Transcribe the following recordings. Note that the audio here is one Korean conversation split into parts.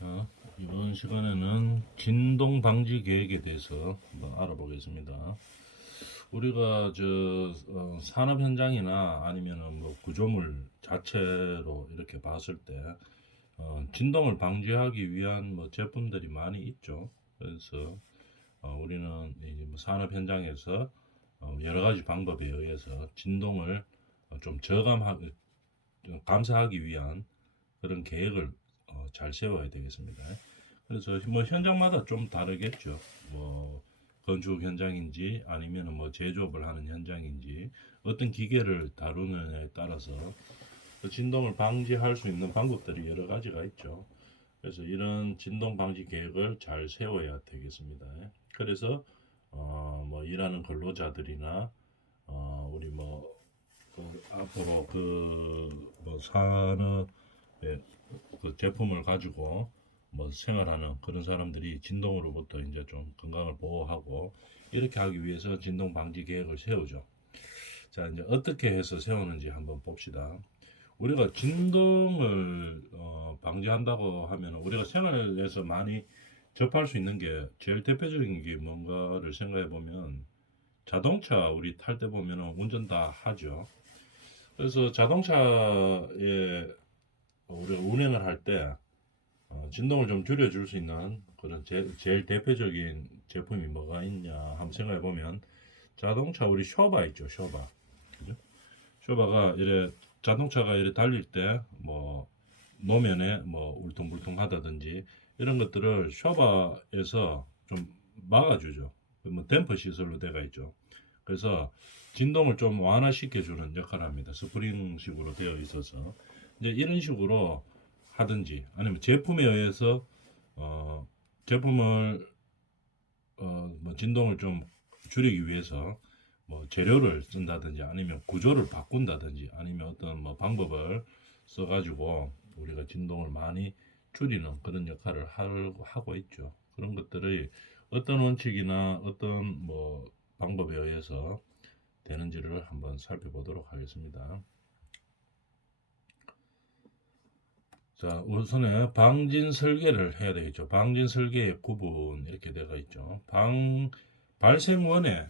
자, 이번 시간에는 진동 방지 계획에 대해서 한번 알아보겠습니다. 우리가 산업 현장이나 아니면은 뭐 구조물 자체로 이렇게 봤을 때 진동을 방지하기 위한 뭐 제품들이 많이 있죠. 그래서 우리는 이제 뭐 산업 현장에서 여러 가지 방법에 의해서 진동을 좀 감사하기 위한 그런 계획을 잘 세워야 되겠습니다. 그래서 뭐 현장마다 좀 다르겠죠. 뭐 건축 현장인지 아니면 뭐 제조업을 하는 현장인지 어떤 기계를 다루느냐에 따라서 그 진동을 방지할 수 있는 방법들이 여러 가지가 있죠. 그래서 이런 진동 방지 계획을 잘 세워야 되겠습니다. 그래서 뭐 일하는 근로자들이나 우리 앞으로 그뭐 산업의 그 제품을 가지고 뭐 생활하는 그런 사람들이 진동으로부터 이제 좀 건강을 보호하고 이렇게 하기 위해서 진동 방지 계획을 세우죠. 자, 이제 어떻게 해서 세우는지 한번 봅시다. 우리가 진동을 방지한다고 하면 우리가 생활에서 많이 접할 수 있는 게 제일 대표적인 게 뭔가를 생각해 보면 자동차 우리 탈 때 보면 운전 다 하죠. 그래서 자동차에 우리가 운행을 할때 진동을 좀 줄여줄 수 있는 그런 제일 대표적인 제품이 뭐가 있냐 한번 생각해 보면 자동차 우리 쇼바 있죠, 쇼바. 그죠? 쇼바가 이래 자동차가 이래 달릴 때 뭐 노면에 뭐 울퉁불퉁하다든지 이런 것들을 쇼바에서 좀 막아주죠. 뭐 댐퍼 시설로 되어 있죠. 그래서 진동을 좀 완화시켜주는 역할을 합니다. 스프링식으로 되어 있어서 이제 이런 식으로 하든지 아니면 제품에 의해서 어, 제품을 뭐 진동을 좀 줄이기 위해서 뭐 재료를 쓴다든지 아니면 구조를 바꾼다든지 아니면 어떤 뭐 방법을 써가지고 우리가 진동을 많이 줄이는 그런 역할을 하고 있죠. 그런 것들이 어떤 원칙이나 어떤 뭐 방법에 의해서 되는지를 한번 살펴보도록 하겠습니다. 자, 우선에 방진 설계를 해야 되겠죠. 방진 설계의 구분 이렇게 되어 있죠. 발생원에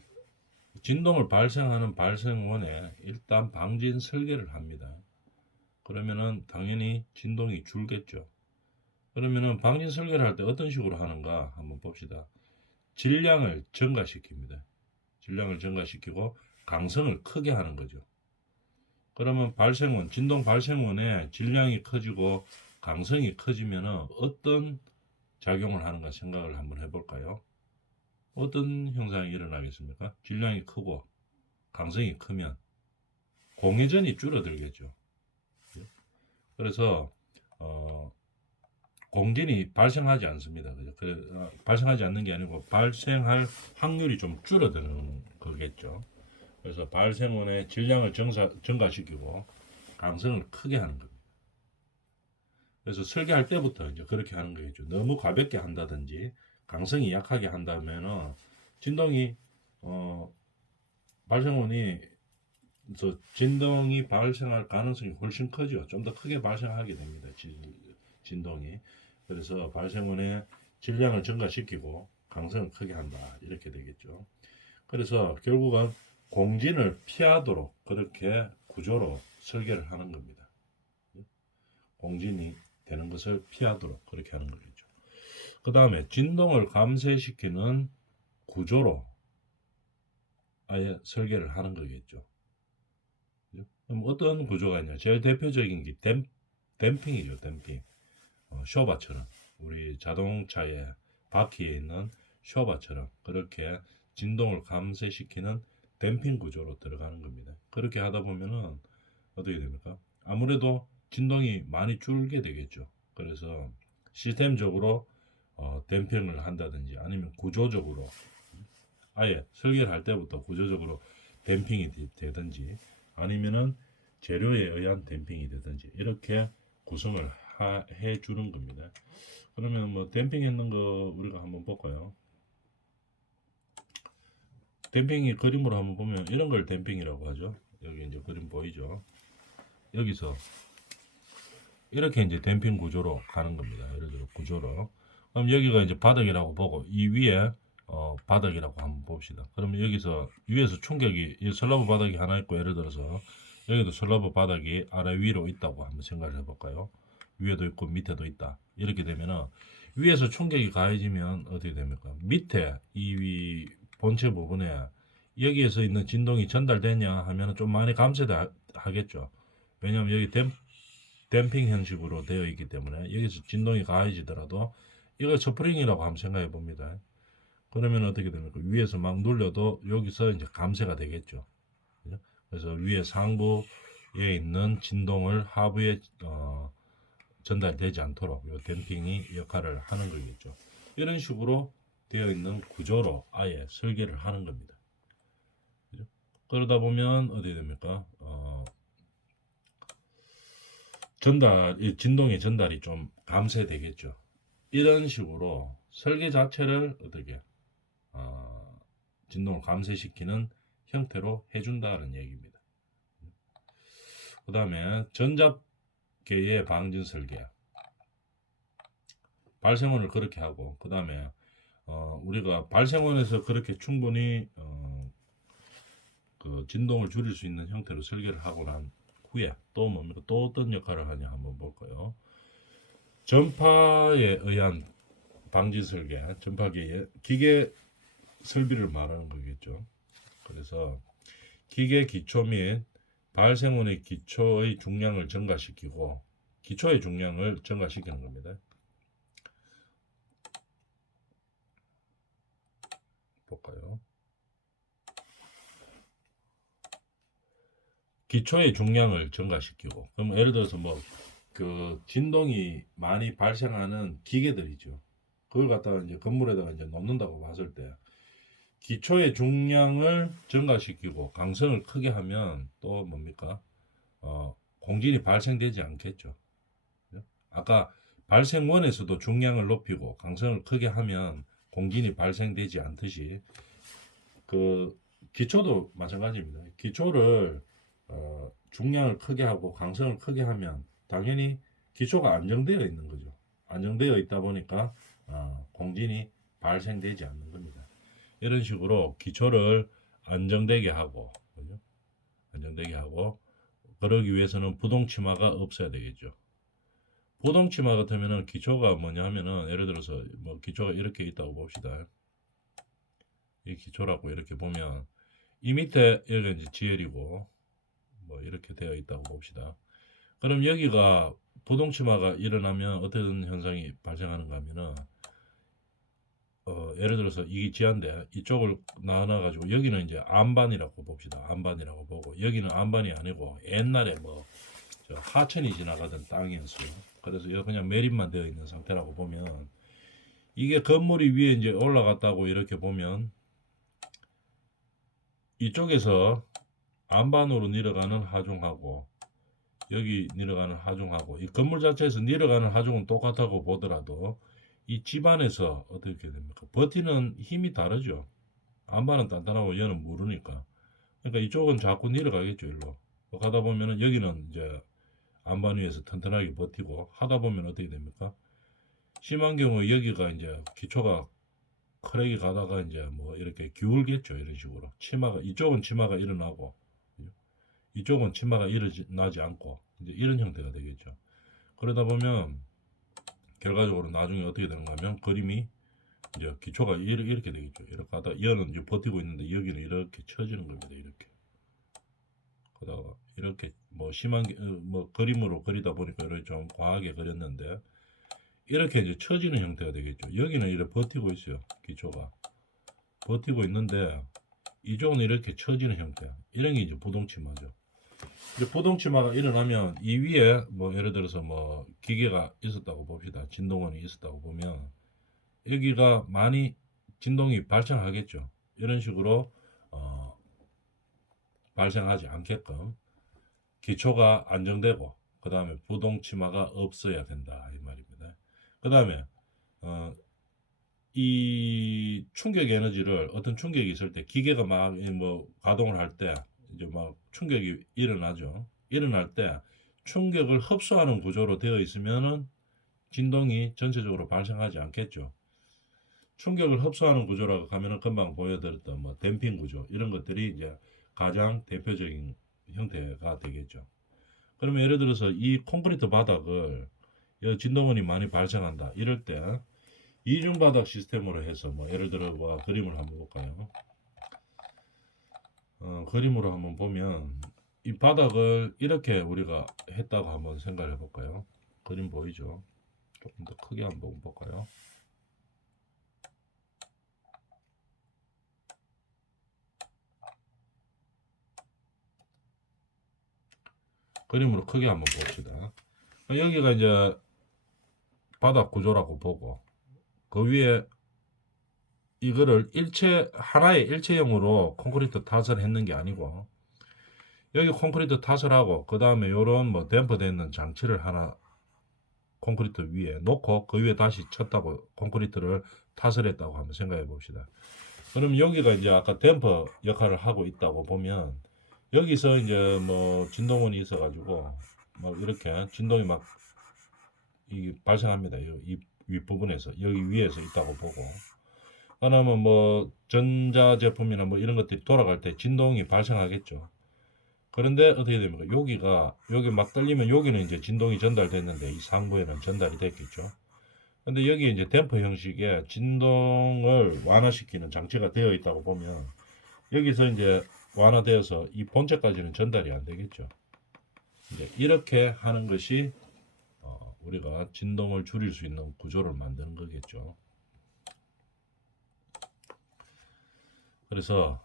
진동을 발생하는 발생원에 일단 방진 설계를 합니다. 그러면은 당연히 진동이 줄겠죠. 그러면은 방진 설계를 할 때 어떤 식으로 하는가 한번 봅시다. 질량을 증가시킵니다. 질량을 증가시키고 강성을 크게 하는 거죠. 그러면 진동 발생원의 질량이 커지고 강성이 커지면 어떤 작용을 하는가 생각을 한번 해볼까요? 어떤 현상이 일어나겠습니까? 질량이 크고 강성이 크면 공회전이 줄어들겠죠. 그래서 공진이 발생하지 않습니다. 그죠? 발생하지 않는 게 아니고 발생할 확률이 좀 줄어드는 거겠죠. 그래서 발생원의 질량을 증가시키고 강성을 크게 하는 겁니다. 그래서 설계할 때부터 이제 그렇게 하는 거겠죠. 너무 가볍게 한다든지 강성이 약하게 한다면은 진동이 발생원이 진동이 발생할 가능성이 훨씬 크죠. 좀 더 크게 발생하게 됩니다. 진동이. 그래서 발생원의 질량을 증가시키고 강성을 크게 한다. 이렇게 되겠죠. 그래서 결국은 공진을 피하도록 그렇게 구조로 설계를 하는 겁니다. 공진이 되는 것을 피하도록 그렇게 하는 거겠죠. 그 다음에 진동을 감쇄시키는 구조로 아예 설계를 하는 거겠죠. 그럼 어떤 구조가 있냐? 제일 대표적인 게 댐핑이죠, 댐핑. 쇼바처럼 우리 자동차의 바퀴에 있는 쇼바처럼 그렇게 진동을 감쇄시키는 댐핑 구조로 들어가는 겁니다. 그렇게 하다 보면은 어떻게 됩니까? 아무래도 진동이 많이 줄게 되겠죠. 그래서 시스템적으로 댐핑을 한다든지 아니면 구조적으로 아예 설계를 할 때부터 구조적으로 댐핑이 되든지 아니면은 재료에 의한 댐핑이 되든지 이렇게 구성을 해 주는 겁니다. 그러면 뭐 댐핑했는 거 우리가 한번 볼까요? 댐핑이 그림으로 한번 보면 이런 걸 댐핑이라고 하죠. 여기 이제 그림 보이죠? 여기서 이렇게 이제 댐핑 구조로 가는 겁니다. 예를 들어 구조로. 그럼 여기가 이제 바닥이라고 보고 이 위에 바닥이라고 한번 봅시다. 그러면 여기서 위에서 충격이 이 슬라브 바닥이 하나 있고 예를 들어서 여기도 슬라브 바닥이 아래 위로 있다고 한번 생각을 해볼까요? 위에도 있고 밑에도 있다. 이렇게 되면은 위에서 충격이 가해지면 어떻게 됩니까? 밑에 이 본체 부분에 여기에서 있는 진동이 전달되냐 하면 좀 많이 감소하겠죠. 왜냐하면 여기 댐핑 형식으로 되어 있기 때문에 여기서 진동이 가해지더라도 이걸 스프링이라고 한번 생각해 봅니다. 그러면 어떻게 됩니까? 위에서 막 눌려도 여기서 이제 감쇄가 되겠죠. 그죠? 그래서 위에 상부에 있는 진동을 하부에 전달되지 않도록 이 댐핑이 역할을 하는 거겠죠. 이런 식으로 되어 있는 구조로 아예 설계를 하는 겁니다. 그죠? 그러다 보면 어떻게 됩니까? 진동의 전달이 좀 감쇄되겠죠. 이런 식으로 설계 자체를 어떻게 진동을 감쇄시키는 형태로 해준다는 얘기입니다. 그 다음에 전잡계의 방진 설계. 발생원을 그렇게 하고 그 다음에 우리가 발생원에서 그렇게 충분히 그 진동을 줄일 수 있는 형태로 설계를 하고 난 후에 또 뭡니까? 또 어떤 역할을 하냐 한번 볼까요? 전파에 의한 방진 설계, 전파계의 기계 설비를 말하는 거겠죠. 그래서 기계 기초 및 발생원의 기초의 중량을 증가시키고 기초의 중량을 증가시키는 겁니다. 볼까요? 기초의 중량을 증가시키고 그럼 예를 들어서 뭐 그 진동이 많이 발생하는 기계들이죠. 그걸 갖다가 이제 건물에다가 이제 놓는다고 봤을 때 기초의 중량을 증가시키고 강성을 크게 하면 또 뭡니까? 공진이 발생되지 않겠죠. 아까 발생원에서도 중량을 높이고 강성을 크게 하면 공진이 발생되지 않듯이 그 기초도 마찬가지입니다. 기초를 중량을 크게 하고 강성을 크게 하면 당연히 기초가 안정되어 있는 거죠. 안정되어 있다 보니까 공진이 발생되지 않는 겁니다. 이런 식으로 기초를 안정되게 하고, 그죠? 안정되게 하고, 그러기 위해서는 부동치마가 없어야 되겠죠. 부동치마 같으면은 기초가 뭐냐 하면은 예를 들어서 뭐 기초가 이렇게 있다고 봅시다. 이 기초라고 이렇게 보면 이 밑에 여기가 이제 GL이고 뭐 이렇게 되어 있다고 봅시다. 그럼 여기가 부동치마가 일어나면 어떤 현상이 발생하는가 하면은 예를 들어서 이게 지하인데 이쪽을 나눠 가지고 여기는 이제 안반이라고 봅시다. 안반이라고 보고 여기는 안반이 아니고 옛날에 뭐 하천이 지나가던 땅이었어요. 그래서 여기 그냥 매립만 되어 있는 상태라고 보면 이게 건물이 위에 이제 올라갔다고 이렇게 보면 이쪽에서 안반으로 내려가는 하중하고 여기 내려가는 하중하고 이 건물 자체에서 내려가는 하중은 똑같다고 보더라도 이 집안에서 어떻게 됩니까? 버티는 힘이 다르죠. 안반은 단단하고 얘는 무르니까. 그러니까 이쪽은 자꾸 내려가겠죠, 일로. 가다 보면은 여기는 이제 안반 위에서 튼튼하게 버티고 하다 보면 어떻게 됩니까? 심한 경우 여기가 이제 기초가 크랙이 가다가 이제 뭐 이렇게 기울겠죠, 이런 식으로. 이쪽은 치마가 일어나고 이쪽은 치마가 일어나지 않고 이제 이런 형태가 되겠죠. 그러다 보면 결과적으로 나중에 어떻게 되는가 하면 그림이 이제 기초가 이렇게 되겠죠. 이렇게 하다 얘는 이제 버티고 있는데 여기는 이렇게 쳐지는 겁니다. 이렇게. 그러다가 이렇게 뭐 뭐 그림으로 그리다 보니까 이렇게 좀 과하게 그렸는데 이렇게 이제 처지는 형태가 되겠죠. 여기는 이렇게 버티고 있어요. 기초가 버티고 있는데 이쪽은 이렇게 처지는 형태. 이런 게 이제 부동치마죠. 이제 부동치마가 일어나면 이 위에 뭐 예를 들어서 뭐 기계가 있었다고 봅시다. 진동원이 있었다고 보면 여기가 많이 진동이 발생하겠죠. 이런 식으로 발생하지 않게끔 기초가 안정되고 그 다음에 부동치마가 없어야 된다 이 말입니다. 그 다음에 이 충격 에너지를 어떤 충격이 있을 때 기계가 막 뭐 가동을 할 때 이제 막 충격이 일어나죠. 일어날 때 충격을 흡수하는 구조로 되어 있으면은 진동이 전체적으로 발생하지 않겠죠. 충격을 흡수하는 구조라고 하면은 금방 보여드렸던 뭐 댐핑 구조 이런 것들이 이제 가장 대표적인 형태가 되겠죠. 그러면 예를 들어서 이 콘크리트 바닥을 진동원이 많이 발생한다 이럴 때 이중 바닥 시스템으로 해서 뭐 예를 들어 뭐 그림을 한번 볼까요? 그림으로 한번 보면 이 바닥을 이렇게 우리가 했다고 한번 생각해 볼까요? 그림 보이죠? 조금 더 크게 한번 볼까요? 그림으로 크게 한번 봅시다. 여기가 이제 바닥 구조라고 보고 그 위에 이거를 하나의 일체형으로 콘크리트 탓을 했는 게 아니고 여기 콘크리트 탓을 하고 그 다음에 요런 뭐 댐퍼되어 있는 장치를 하나 콘크리트 위에 놓고 그 위에 다시 쳤다고 콘크리트를 탓을 했다고 한번 생각해 봅시다. 그럼 여기가 이제 아까 댐퍼 역할을 하고 있다고 보면 여기서 이제 뭐 진동원이 있어가지고 막 이렇게 진동이 막 이게 발생합니다. 이 윗부분에서 여기 위에서 있다고 보고 그러면 뭐 전자 제품이나 뭐 이런 것들이 돌아갈 때 진동이 발생하겠죠. 그런데 어떻게 됩니까? 여기 막 떨리면 여기는 이제 진동이 전달됐는데 이 상부에는 전달이 됐겠죠. 근데 여기 이제 댐퍼 형식의 진동을 완화시키는 장치가 되어 있다고 보면 여기서 이제 완화되어서 이 본체까지는 전달이 안 되겠죠. 이제 이렇게 하는 것이 우리가 진동을 줄일 수 있는 구조를 만드는 거겠죠. 그래서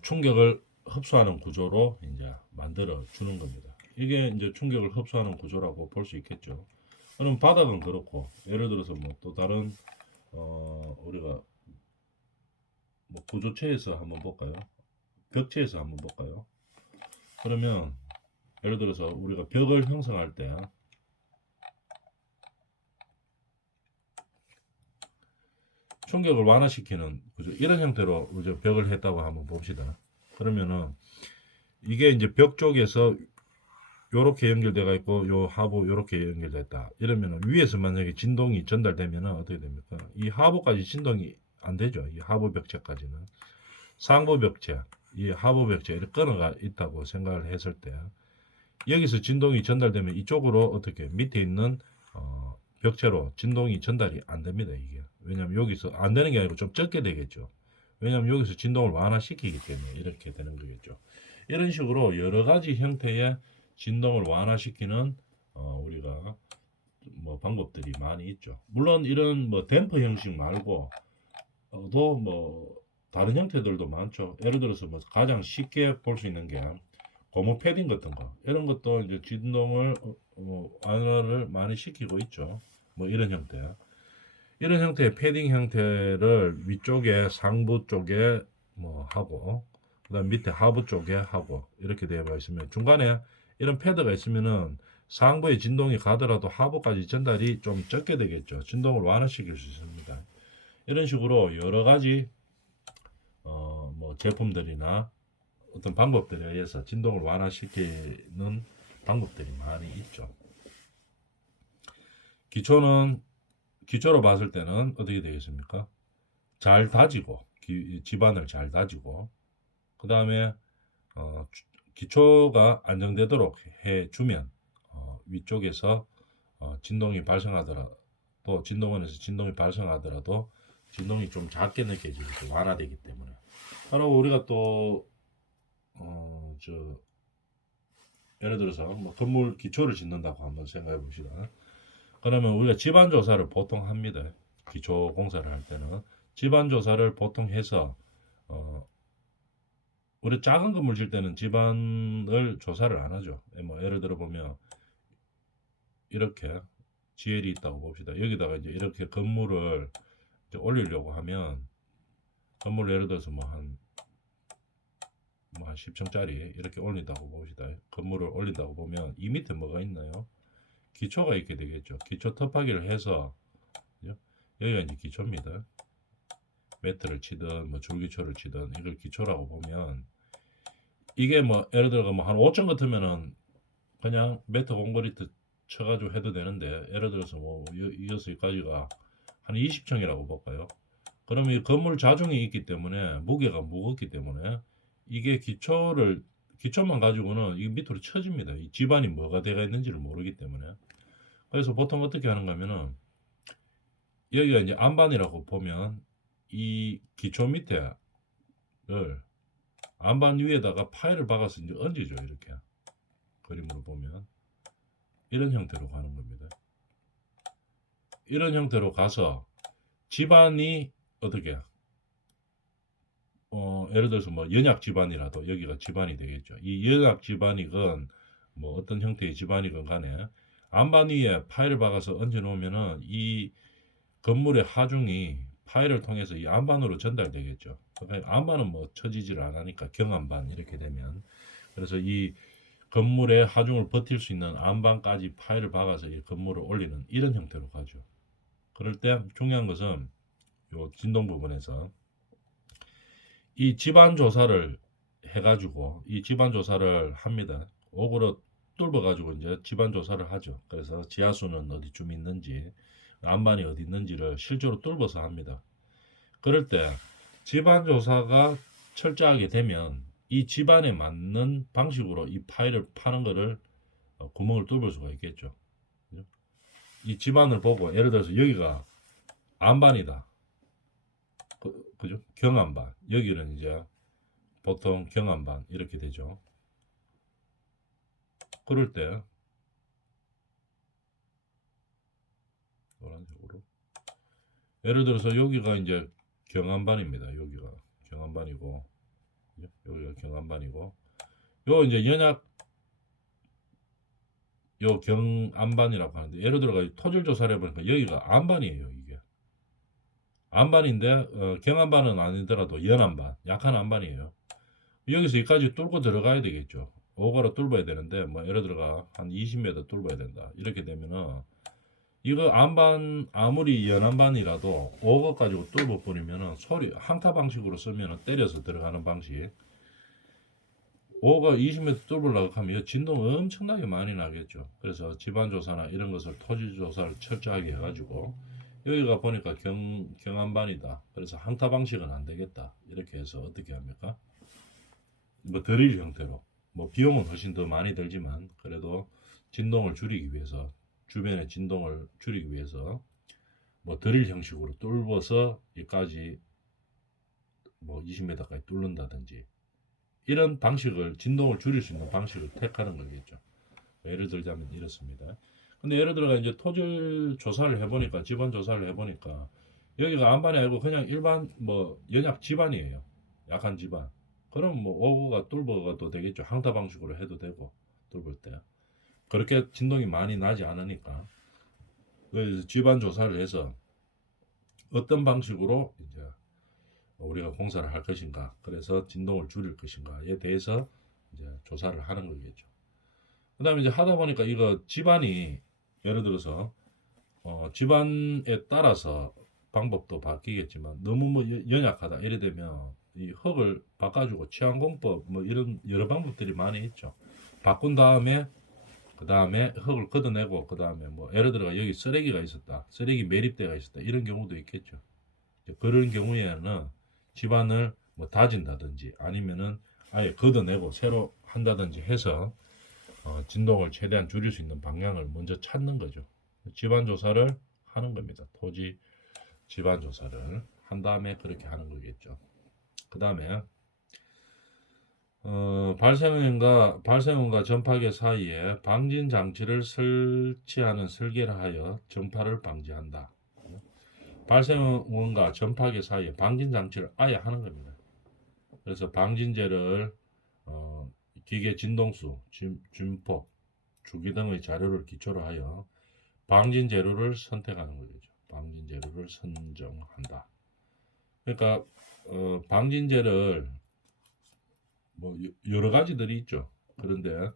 충격을 흡수하는 구조로 이제 만들어 주는 겁니다. 이게 이제 충격을 흡수하는 구조라고 볼 수 있겠죠. 그럼 바닥은 그렇고 예를 들어서 뭐 또 다른 우리가 뭐 구조체에서 한번 볼까요? 벽체에서 한번 볼까요? 그러면 예를 들어서 우리가 벽을 형성할 때 충격을 완화시키는 구조 이런 형태로 이제 벽을 했다고 한번 봅시다. 그러면은 이게 이제 벽 쪽에서 요렇게 연결돼가 있고 요 하부 요렇게 연결됐다. 이러면은 위에서 만약에 진동이 전달되면은 어떻게 됩니까? 이 하부까지 진동이 안 되죠. 이 하부 벽체까지는 상부 벽체, 이 하부 벽체 이렇게 끊어가 있다고 생각을 했을 때 여기서 진동이 전달되면 이쪽으로 어떻게 밑에 있는 벽체로 진동이 전달이 안 됩니다. 이게 왜냐하면 여기서 안 되는 게 아니고 좀 적게 되겠죠. 왜냐하면 여기서 진동을 완화시키기 때문에 이렇게 되는 거겠죠. 이런 식으로 여러 가지 형태의 진동을 완화시키는 우리가 뭐 방법들이 많이 있죠. 물론 이런 뭐 댐퍼 형식 말고 뭐 다른 형태들도 많죠. 예를 들어서 뭐 가장 쉽게 볼 수 있는 게 고무 패딩 같은 거 이런 것도 이제 진동을 완화를 많이 시키고 있죠. 뭐 이런 형태의 패딩 형태를 위쪽에 상부 쪽에 뭐 하고 그다음 밑에 하부 쪽에 하고 이렇게 되어 있으면 중간에 이런 패드가 있으면은 상부에 진동이 가더라도 하부까지 전달이 좀 적게 되겠죠. 진동을 완화시킬 수 있습니다. 이런 식으로 여러 가지 뭐 제품들이나 어떤 방법들에 의해서 진동을 완화시키는 방법들이 많이 있죠. 기초로 봤을 때는 어떻게 되겠습니까? 잘 다지고 집안을 잘 다지고 그 다음에 기초가 안정되도록 해주면 위쪽에서 진동이 발생하더라도 진동원에서 진동이 발생하더라도 진동이 좀 작게 느껴지고 완화되기 때문에 바로 우리가 또 예를 들어서 뭐 건물 기초를 짓는다고 한번 생각해 봅시다. 그러면 우리가 집안 조사를 보통 합니다. 기초 공사를 할 때는 집안 조사를 보통 해서 우리 작은 건물 질 때는 집안을 조사를 안 하죠. 뭐 예를 들어 보면 이렇게 GL이 있다고 봅시다. 여기다가 이제 이렇게 건물을 이제 올리려고 하면 건물 예를 들어서 한 10층짜리 이렇게 올린다고 봅시다. 건물을 올린다고 보면 이 밑에 뭐가 있나요? 기초가 있게 되겠죠. 기초 터파기를 해서 여기가 이제 기초입니다. 매트를 치든 뭐 줄기초를 치든 이걸 기초라고 보면 이게 뭐 예를 들어 뭐 한 5층 같으면은 그냥 메터 콘크리트 쳐가지고 해도 되는데, 예를 들어서 뭐 이어서 여기까지가 한 20층이라고 볼까요? 그러면 이 건물 자중이 있기 때문에 무게가 무겁기 때문에 이게 기초만 가지고는 이 밑으로 쳐집니다. 이 집안이 뭐가 되어 있는지를 모르기 때문에. 그래서 보통 어떻게 하는가 하면은 여기가 이제 안반이라고 보면 이 기초 밑에를 안반 위에다가 파일을 박아서 이제 얹어줘. 이렇게 그림으로 보면 이런 형태로 가는 겁니다. 이런 형태로 가서 집안이 어떻게 예를 들어서 뭐 연약 집안이라도 여기가 집안이 되겠죠. 이 연약 집안이건 뭐 어떤 형태의 집안이건 간에 안반 위에 파일을 박아서 얹어 놓으면은 이 건물의 하중이 파일을 통해서 이 안반으로 전달되겠죠. 그러니까 안반은 뭐 쳐지질 않으니까 경안반 이렇게 되면, 그래서 이 건물의 하중을 버틸 수 있는 안반까지 파일을 박아서 이 건물을 올리는 이런 형태로 가죠. 그럴 때 중요한 것은 요 진동 부분에서 이 집안 조사를 해가지고 이 집안 조사를 합니다. 옥으로 뚫어가지고 이제 집안 조사를 하죠. 그래서 지하수는 어디쯤 있는지, 안반이 어디 있는지를 실제로 뚫어서 합니다. 그럴 때 집안 조사가 철저하게 되면 이 집안에 맞는 방식으로 이 파일을 파는 거를 구멍을 뚫을 수가 있겠죠. 이 집안을 보고 예를 들어서 여기가 안반이다. 그죠? 경안반. 여기는 이제 보통 경안반 이렇게 되죠. 그럴 때 노란색으로 예를 들어서 여기가 이제 경안반입니다. 여기가 경안반이고 여기가 경안반이고 요 이제 연약 요 경안반이라고 하는데, 예를 들어가 토질 조사를 해보니까 여기가 안반이에요. 이게 안반인데 경안반은 아니더라도 연안반, 약한 안반이에요. 여기서 여기까지 뚫고 들어가야 되겠죠. 오가로 뚫어야 되는데 뭐 예를 들어가 한 20m 뚫어야 된다. 이렇게 되면은 이거 안반 아무리 연안반이라도 오거 가지고 뚫어 버리면은 소리 항타 방식으로 쓰면은 때려서 들어가는 방식. 오가 20m 뚫으려고 하면 진동 엄청나게 많이 나겠죠. 그래서 집안 조사나 이런 것을 토지 조사를 철저하게 해가지고 여기가 보니까 경안반이다. 그래서 항타 방식은 안 되겠다. 이렇게 해서 어떻게 합니까? 뭐 드릴 형태로, 뭐 비용은 훨씬 더 많이 들지만 그래도 진동을 줄이기 위해서, 주변의 진동을 줄이기 위해서 뭐 드릴 형식으로 뚫어서 여기까지 뭐 20m까지 뚫는다든지 이런 방식을, 진동을 줄일 수 있는 방식을 택하는 거겠죠. 예를 들자면 이렇습니다. 근데 예를 들어가 이제 토질 조사를 해보니까, 집안 조사를 해보니까 여기가 안반이 아니고 그냥 일반 뭐 연약 집안이에요. 약한 집안. 그럼 뭐 오구가 뚫어가도 되겠죠. 항타 방식으로 해도 되고 뚫을 때 그렇게 진동이 많이 나지 않으니까. 그래서 집안 조사를 해서 어떤 방식으로 이제 우리가 공사를 할 것인가, 그래서 진동을 줄일 것인가에 대해서 이제 조사를 하는 거겠죠. 그 다음에 이제 하다 보니까 이거 집안이 예를 들어서 집안에 따라서 방법도 바뀌겠지만 너무 뭐 연약하다 이래 되면 이 흙을 바꿔주고 취향공법 뭐 이런 여러 방법들이 많이 있죠. 바꾼 다음에 그 다음에 흙을 걷어내고 그 다음에 뭐 예를 들어 여기 쓰레기가 있었다, 쓰레기 매립대가 있었다, 이런 경우도 있겠죠. 그런 경우에는 집안을 뭐 다진다든지 아니면은 아예 걷어내고 새로 한다든지 해서 진동을 최대한 줄일 수 있는 방향을 먼저 찾는 거죠. 집안 조사를 하는 겁니다. 토지 집안 조사를 한 다음에 그렇게 하는 거겠죠. 그 다음에 발생원과 전파계 사이에 방진 장치를 설치하는 설계를 하여 전파를 방지한다. 발생원과 전파계 사이에 방진 장치를 아예 하는 겁니다. 그래서 방진제를 기계 진동수, 진폭, 주기 등의 자료를 기초로 하여 방진 재료를 선택하는 거죠. 방진 재료를 선정한다. 그러니까 방진제를 뭐 여러 가지들이 있죠. 그런데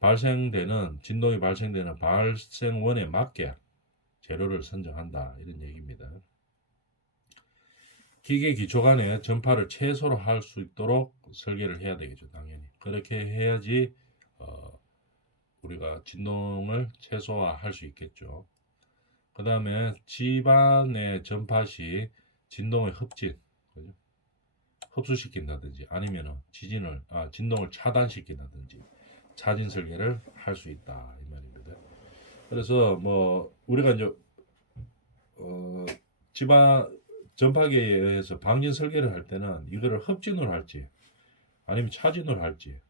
발생되는 진동이 발생되는 발생원에 맞게 재료를 선정한다, 이런 얘기입니다. 기계 기초 간에 전파를 최소로 할 수 있도록 설계를 해야 되겠죠. 당연히 그렇게 해야지 우리가 진동을 최소화할 수 있겠죠. 그 다음에 집안의 전파 시 진동의 흡진, 그죠? 흡수시킨다든지 아니면은 진동을 차단시킨다든지 차진 설계를 할 수 있다 이 말입니다. 그래서 뭐 우리가 이제 집안 전파기에 의해서 방진 설계를 할 때는 이거를 흡진으로 할지 아니면 차진으로 할지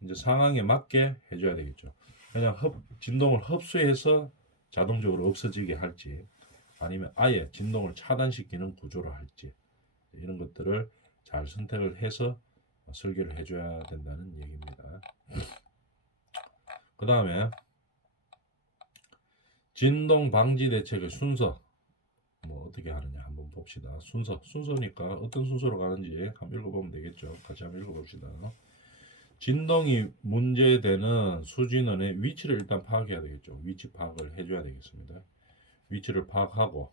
이제 상황에 맞게 해줘야 되겠죠. 그냥 진동을 흡수해서 자동적으로 없어지게 할지 아니면 아예 진동을 차단시키는 구조로 할지 이런 것들을 잘 선택을 해서 설계를 해줘야 된다는 얘기입니다. 그 다음에 진동 방지 대책의 순서 뭐 어떻게 하느냐 한번 봅시다. 순서니까 어떤 순서로 가는지 한번 읽어보면 되겠죠. 같이 한번 읽어봅시다. 진동이 문제되는 수진원의 위치를 일단 파악해야 되겠죠. 위치 파악을 해줘야 되겠습니다. 위치를 파악하고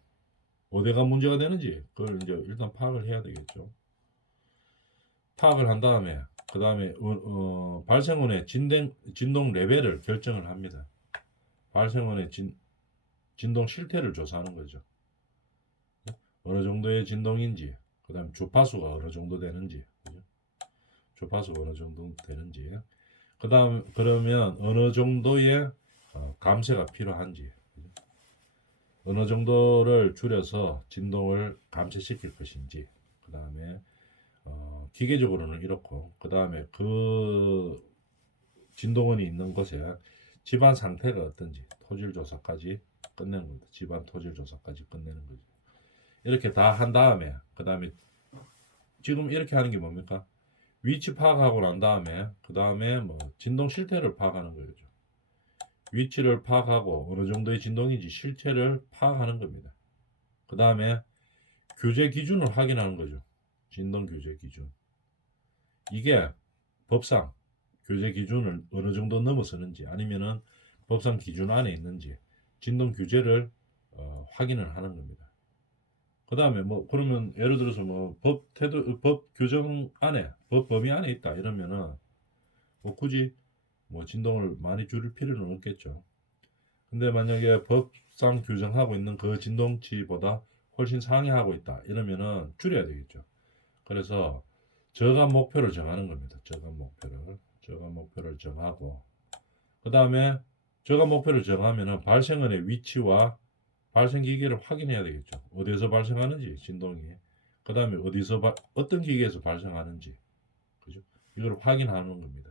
어디가 문제가 되는지 그걸 이제 일단 파악을 해야 되겠죠. 파악을 한 다음에 그 다음에 발생원의 진동 레벨을 결정을 합니다. 발생원의 진동 실태를 조사하는 거죠. 어느 정도의 진동인지, 그 다음에 주파수가 어느 정도 되는지, 주파수가 어느 정도 되는지, 그 다음 그러면 어느 정도의 감쇄가 필요한지, 어느 정도를 줄여서 진동을 감쇄시킬 것인지, 그 다음에 기계적으로는 이렇고, 그 다음에 그 진동원이 있는 곳에 집안 상태가 어떤지 토질 조사까지 끝내는 겁니다. 집안 토질 조사까지 끝내는 거죠. 이렇게 다 한 다음에 그 다음에 지금 이렇게 하는 게 뭡니까? 위치 파악하고 난 다음에 그 다음에 뭐 진동 실태를 파악하는 거죠. 위치를 파악하고 어느 정도의 진동인지 실체를 파악하는 겁니다. 그 다음에 규제 기준을 확인하는 거죠. 진동 규제 기준. 이게 법상 규제 기준을 어느 정도 넘어서는지 아니면은 법상 기준 안에 있는지 진동 규제를 확인을 하는 겁니다. 그 다음에 뭐 그러면 예를 들어서 뭐 법 규정 안에 법 범위 안에 있다 이러면은 뭐 굳이 뭐 진동을 많이 줄일 필요는 없겠죠. 근데 만약에 법상 규정하고 있는 그 진동치보다 훨씬 상회하고 있다 이러면은 줄여야 되겠죠. 그래서 저감 목표를 정하는 겁니다. 저감 목표를 정하고 그 다음에 저감 목표를 정하면은 발생원의 위치와 발생 기계를 확인해야 되겠죠. 어디에서 발생하는지 진동이. 그 다음에 어떤 기계에서 발생하는지, 그죠? 이걸 확인하는 겁니다.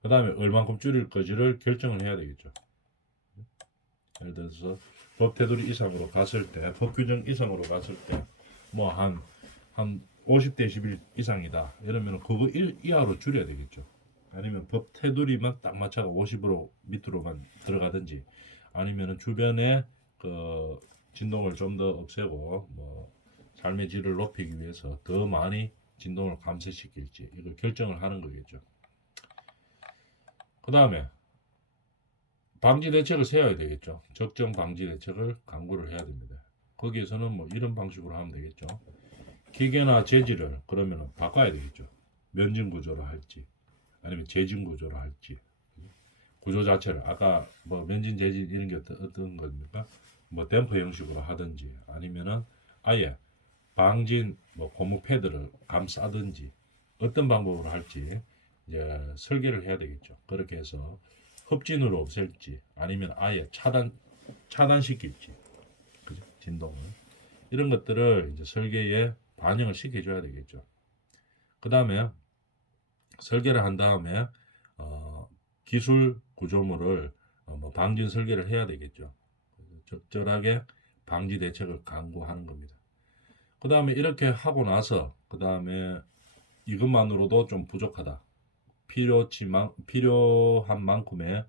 그 다음에 얼만큼 줄일 것지를 결정을 해야 되겠죠. 예를 들어서 법 테두리 이상으로 갔을 때, 법 규정 이상으로 갔을 때, 뭐 한 50대11 이상이다. 이러면 그거 이하로 줄여야 되겠죠. 아니면 법 테두리만 딱 맞춰가 50으로 밑으로만 들어가든지, 아니면 주변에 그 진동을 좀 더 없애고 뭐 삶의 질을 높이기 위해서 더 많이 진동을 감쇄시킬지 이걸 결정을 하는 거겠죠. 그 다음에 방지 대책을 세워야 되겠죠. 적정 방지 대책을 강구를 해야 됩니다. 거기에서는 뭐 이런 방식으로 하면 되겠죠. 기계나 재질을 그러면 바꿔야 되겠죠. 면진 구조로 할지 아니면 재진 구조로 할지 구조 자체를 아까 뭐 면진 재진 이런 게 어떤 겁니까? 뭐 댐퍼 형식으로 하든지 아니면은 아예 방진 뭐 고무 패드를 감싸든지 어떤 방법으로 할지 이제 설계를 해야 되겠죠. 그렇게 해서 흡진으로 없앨지 아니면 아예 차단시킬지 그죠? 진동을 이런 것들을 이제 설계에 반영을 시켜줘야 되겠죠. 그 다음에 설계를 한 다음에 기술 구조물을 뭐 방진 설계를 해야 되겠죠. 적절하게 방지 대책을 강구하는 겁니다. 그 다음에 이렇게 하고 나서 그 다음에 이것만으로도 좀 부족하다. 필요한 만큼의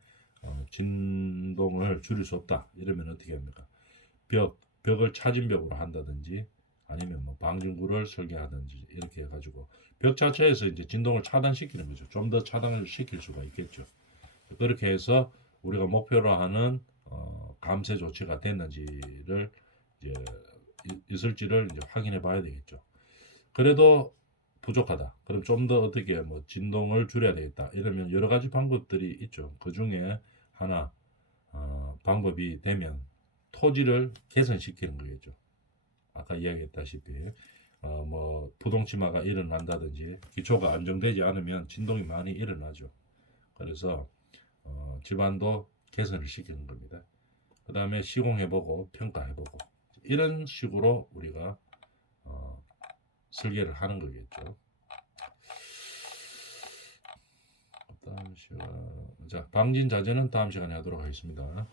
진동을 줄일 수 없다. 이러면 어떻게 합니까? 벽을 차진벽으로 한다든지 아니면 뭐 방진구를 설계하든지 이렇게 해가지고 벽 자체에서 이제 진동을 차단시키는 거죠. 좀 더 차단을 시킬 수가 있겠죠. 그렇게 해서 우리가 목표로 하는 감쇄 조치가 됐는지를 이제 있을지를 이제 확인해 봐야 되겠죠. 그래도 부족하다. 그럼 좀 더 어떻게 뭐 진동을 줄여야 되겠다. 이러면 여러 가지 방법들이 있죠. 그 중에 하나 방법이 되면 토지를 개선시키는 거겠죠. 아까 이야기했다시피 뭐 부동치마가 일어난다든지 기초가 안정되지 않으면 진동이 많이 일어나죠. 그래서 집안도 개선을 시키는 겁니다. 그 다음에 시공해보고 평가해보고 이런 식으로 우리가 설계를 하는 거겠죠. 다음 시간 자 방진 자재는 다음 시간에 하도록 하겠습니다.